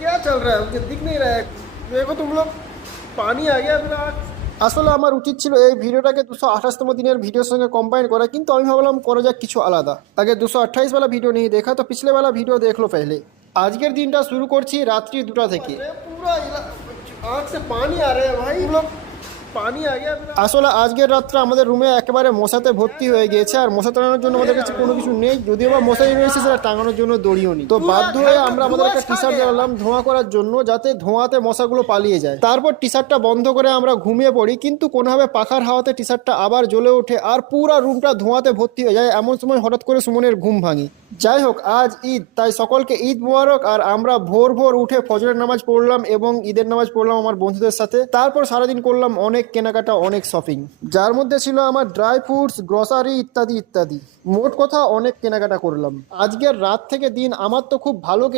क्या चल रहा है? मुझे दिख नहीं रहा है। देखो तुम लोग, পানি आ गया मेरा। আসলে আমার উচিত ছিল এই ভিডিওটাকে 228তম দিনের ভিডিওর সঙ্গে কম্বাইন করা, কিন্তু আমি ভাবলাম করা যাক কিছু আলাদা। আগে 228 वाला ভিডিও नहीं देखा तो पिछले वाला ভিডিও देख लो पहले। আজকের দিনটা শুরু করছি রাত্রি 2টা থেকে। পুরো आँख से पानी आ रहा है भाई। तुम लोग পানি আ গিয়া। আসলে আজকের রাতটা আমাদের রুমে একেবারে মশাতে ভর্তি হয়ে গিয়েছে, আর মশা টাঙানোর জন্য আমাদের কাছে কোনো কিছু নেই, যদিও বা মশারি রয়েছে সেটা টাঙানোর জন্য দড়িও নেই। তো বাধ্য হয়ে আমরা আমাদের একটা টি শার্ট জ্বালালাম ধোঁয়া করার জন্য, যাতে ধোঁয়াতে মশাগুলো পালিয়ে যায়। তারপর টি শার্টটা বন্ধ করে আমরা ঘুমিয়ে পড়ি, কিন্তু কোনোভাবে পাখার হাওয়াতে টি শার্টটা আবার জ্বলে ওঠে আর পুরো রুমটা ধোঁয়াতে ভর্তি হয়ে যায়। এমন সময় হঠাৎ করে সুমনের ঘুম ভাঙি। যাই হোক, আজ ঈদ, তাই সকলকে ঈদ মোবারক। আর আমরা ভোর ভোর উঠে ফজরের নামাজ পড়লাম এবং ঈদের নামাজ পড়লাম আমার বন্ধুদের সাথে। তারপর সারাদিন করলাম অনেক কেনাকাটা, অনেক শপিং, যার মধ্যে ছিল আমার ড্রাই ফ্রুটস, গ্রসারি ইত্যাদি ইত্যাদি। মোট কথা অনেক কেনাকাটা করলাম। আজকের রাত থেকে দিন আমার তো খুব ভালো